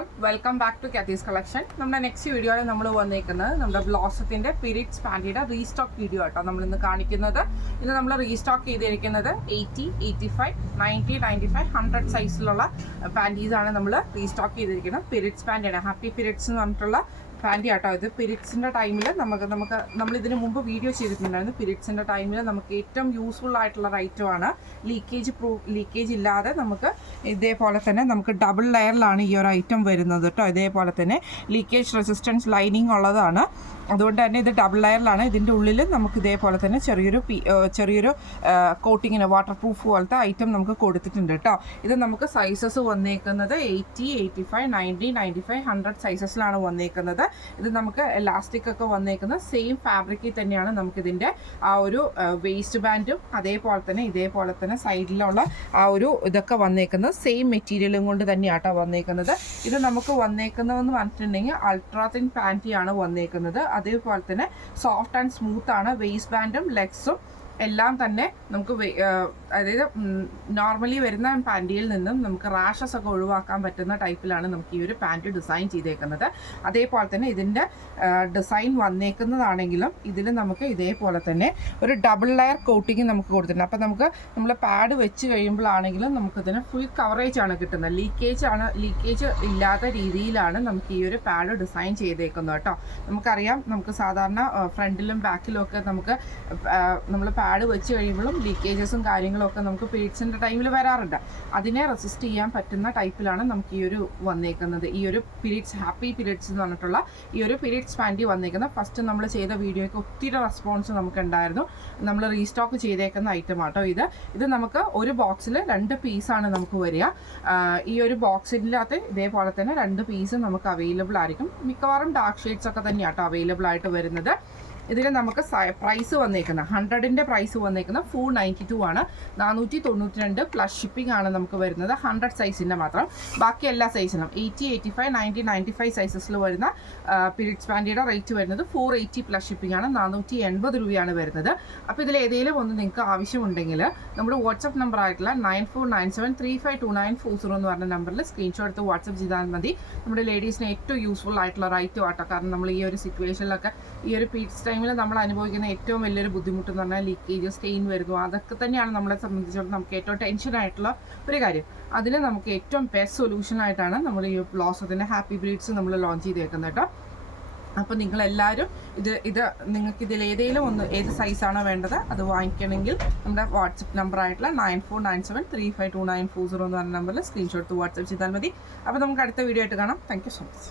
all, welcome back to Kathy's collection. നമ്മുടെ next വീഡിയോയിൽ നമ്മൾ വന്നേക്കുന്നത് നമ്മുടെ ബ്ലോസത്തിന്റെ പീരിയഡ്സ് പാൻറ്റിയുടെ റീസ്റ്റോക്ക് വീഡിയോ ആട്ടോ നമ്മൾ ഇന്ന് കാണിക്കുന്നത്. ഇന്ന് നമ്മൾ റീസ്റ്റോക്ക് ചെയ്തിരിക്കുന്നത് 80, 85, 90, 95, 100 സൈസിലുള്ള പാൻറ്റീസ് ആണ് നമ്മൾ റീസ്റ്റോക്ക് ചെയ്തിരിക്കുന്നത്. പീരിയഡ്സ് പാൻറ്റാണ്, ഹാപ്പി പീരിയഡ്സ് എന്ന് പറഞ്ഞിട്ടുള്ള പാൻറ്റി ആട്ടോ. ഇത് പീരിയഡ്സിൻ്റെ ടൈമിൽ നമ്മൾ ഇതിന് മുമ്പ് വീഡിയോ ചെയ്തിട്ടുണ്ടായിരുന്നു. പീരിയഡ്സിൻ്റെ ടൈമിൽ നമുക്ക് ഏറ്റവും യൂസ്ഫുൾ ആയിട്ടുള്ള ഒരു ഐറ്റമാണ്. ലീക്കേജ് ഇല്ലാതെ നമുക്ക് ഇതേപോലെ തന്നെ നമുക്ക് ഡബിൾ ലെയറിലാണ് ഈ ഒരു ഐറ്റം വരുന്നത് കേട്ടോ. ഇതേപോലെ തന്നെ ലീക്കേജ് റെസിസ്റ്റൻസ് ലൈനിങ് ഉള്ളതാണ്. അതുകൊണ്ട് തന്നെ ഇത് ഡബിൾ ലെയറിലാണ്. ഇതിൻ്റെ ഉള്ളിൽ നമുക്ക് ഇതേപോലെ തന്നെ ചെറിയൊരു കോട്ടിങ്ങിന് വാട്ടർ പ്രൂഫ് പോലത്തെ ഐറ്റം നമുക്ക് കൊടുത്തിട്ടുണ്ട് കേട്ടോ. ഇത് നമുക്ക് സൈസസ് വന്നേക്കുന്നത് 80, 85, 90, 95, 100 സൈസസിലാണ് വന്നേക്കുന്നത്. ഇത് നമുക്ക് എലാസ്റ്റിക് ഒക്കെ വന്നേക്കുന്നത് സെയിം ഫാബ്രിക്കിൽ തന്നെയാണ്. നമുക്കിതിൻ്റെ ആ ഒരു വേസ്റ്റ് ബാൻഡും ഇതേപോലെ തന്നെ സൈഡിലുള്ള ആ ഒരു ഇതൊക്കെ വന്നേക്കുന്നത് സെയിം മെറ്റീരിയലും കൊണ്ട് തന്നെയാട്ടോ വന്നേക്കുന്നത്. ഇത് നമുക്ക് വന്നേക്കുന്നതെന്ന് പറഞ്ഞിട്ടുണ്ടെങ്കിൽ അൾട്രാ തിൻ പാൻറ്റിയാണ് വന്നേക്കുന്നത്. അതേപോലെ തന്നെ സോഫ്റ്റ് ആൻഡ് സ്മൂത്ത് ആണ്. വേസ്റ്റ് ബാൻഡും ലെഗ്സും എല്ലാം തന്നെ നമുക്ക് അതായത് നോർമലി വരുന്ന പാൻറ്റിയിൽ നിന്നും നമുക്ക് റാഷസ് ഒക്കെ ഒഴിവാക്കാൻ പറ്റുന്ന ടൈപ്പിലാണ് നമുക്ക് ഈ ഒരു പാൻറ്റ് ഡിസൈൻ ചെയ്തേക്കുന്നത്. അതേപോലെ തന്നെ ഇതിൻ്റെ ഡിസൈൻ വന്നേക്കുന്നതാണെങ്കിലും ഇതിൽ നമുക്ക് ഇതേപോലെ തന്നെ ഒരു ഡബിൾ ലെയർ കോട്ടിങ് നമുക്ക് കൊടുത്തിട്ടുണ്ട്. അപ്പോൾ നമുക്ക് നമ്മൾ പാഡ് വെച്ച് കഴിയുമ്പോഴാണെങ്കിലും നമുക്കിതിന് ഫുൾ കവറേജ് ആണ് കിട്ടുന്നത്. ലീക്കേജ് ഇല്ലാത്ത രീതിയിലാണ് നമുക്ക് ഈ ഒരു പാഡ് ഡിസൈൻ ചെയ്തേക്കുന്നത് കേട്ടോ. നമുക്കറിയാം, നമുക്ക് സാധാരണ ഫ്രണ്ടിലും ബാക്കിലും ഒക്കെ നമുക്ക് നമ്മൾ പാഡ് വെച്ച് കഴിയുമ്പോഴും ലീക്കേജസും കാര്യങ്ങളൊക്കെ നമുക്ക് പീരിയഡ്സിൻ്റെ ടൈമിൽ വരാറുണ്ട്. അതിനെ റെസിസ്റ്റ് ചെയ്യാൻ പറ്റുന്ന ടൈപ്പിലാണ് നമുക്ക് ഈ ഒരു വന്നേക്കുന്നത്. ഈ ഒരു പീരിയഡ്സ് ഹാപ്പി പീരിയഡ്സ് എന്ന് പറഞ്ഞിട്ടുള്ള ഈ ഒരു പീരിയഡ്സ് പാൻറ്റി വന്നേക്കുന്നത്. ഫസ്റ്റ് നമ്മൾ ചെയ്ത വീഡിയോയ്ക്ക് ഒത്തിരി റെസ്പോൺസ് നമുക്കുണ്ടായിരുന്നു. നമ്മൾ റീസ്റ്റോക്ക് ചെയ്തേക്കുന്ന ഐറ്റം ആട്ടോ ഇത് നമുക്ക് ഒരു ബോക്സിൽ 2 പീസാണ് നമുക്ക് വരിക. ഈ ഒരു ബോക്സിനകത്ത് ഇതേപോലെ തന്നെ 2 പീസ് നമുക്ക് അവൈലബിൾ ആയിരിക്കും. മിക്കവാറും ഡാർക്ക് ഷെയ്ഡ്സ് ഒക്കെ തന്നെയാട്ടോ അവൈലബിൾ ആയിട്ട് വരുന്നത്. ഇതിൽ നമുക്ക് പ്രൈസ് വന്നേക്കുന്നത് 100ൻ്റെ പ്രൈസ് വന്നേക്കുന്നത് 492 ആണ്. 492 പ്ലസ് ഷിപ്പിംഗ് ആണ് നമുക്ക് വരുന്നത് 100 സൈസിൻ്റെ മാത്രം. ബാക്കി എല്ലാ സൈസിനും 80, 85, 90, 95 സൈസസിൽ വരുന്ന പീരിയഡ്സ് പാൻറ്റിയുടെ റേറ്റ് വരുന്നത് 480 പ്ലസ് ഷിപ്പിംഗ് ആണ്. 480 രൂപയാണ് വരുന്നത്. അപ്പോൾ ഇതിൽ ഏതെങ്കിലും ഒന്ന് നിങ്ങൾക്ക് ആവശ്യമുണ്ടെങ്കിൽ നമ്മുടെ വാട്സപ്പ് നമ്പർ ആയിട്ടുള്ള 9497352940 എന്ന് പറഞ്ഞ നമ്പറിൽ സ്ക്രീൻഷോട്ട് എടുത്ത് വാട്സപ്പ് ചെയ്താൽ മതി. നമ്മുടെ ലേഡീസിന് ഏറ്റവും യൂസ്ഫുൾ ആയിട്ടുള്ള റൈറ്റ് ആട്ടോ. കാരണം നമ്മൾ ഈ ഒരു സിറ്റുവേഷനിലൊക്കെ ഈ ഒരു പീരിയഡ്സ് ടൈമിൽ നമ്മൾ അനുഭവിക്കുന്ന ഏറ്റവും വലിയൊരു ബുദ്ധിമുട്ട് എന്ന് പറഞ്ഞാൽ ലീക്കേജ്, സ്റ്റെയിൻ വരുന്നു. അതൊക്കെ തന്നെയാണ് നമ്മളെ സംബന്ധിച്ചിടത്തോളം നമുക്ക് ഏറ്റവും ടെൻഷനായിട്ടുള്ള ഒരു കാര്യം. അതിന് നമുക്ക് ഏറ്റവും ബെസ്റ്റ് സൊല്യൂഷനായിട്ടാണ് നമ്മൾ ഈ ബ്ലോസത്തിൻ്റെ ഹാപ്പി പീരിയഡ്സ് നമ്മൾ ലോഞ്ച് ചെയ്തേക്കുന്നത് കേട്ടോ. അപ്പോൾ നിങ്ങളെല്ലാവരും നിങ്ങൾക്ക് ഇതിൽ ഏതെങ്കിലും ഒന്ന് ഏത് സൈസാണോ വേണ്ടത് അത് വാങ്ങിക്കണമെങ്കിൽ നമ്മുടെ വാട്സപ്പ് നമ്പർ ആയിട്ടുള്ള 9497352940 എന്ന് പറഞ്ഞ നമ്പറിൽ സ്ക്രീൻഷോട്ട് വാട്സപ്പ് ചെയ്താൽ മതി. അപ്പോൾ നമുക്ക് അടുത്ത വീഡിയോ ആയിട്ട് കാണാം. Thank you so much.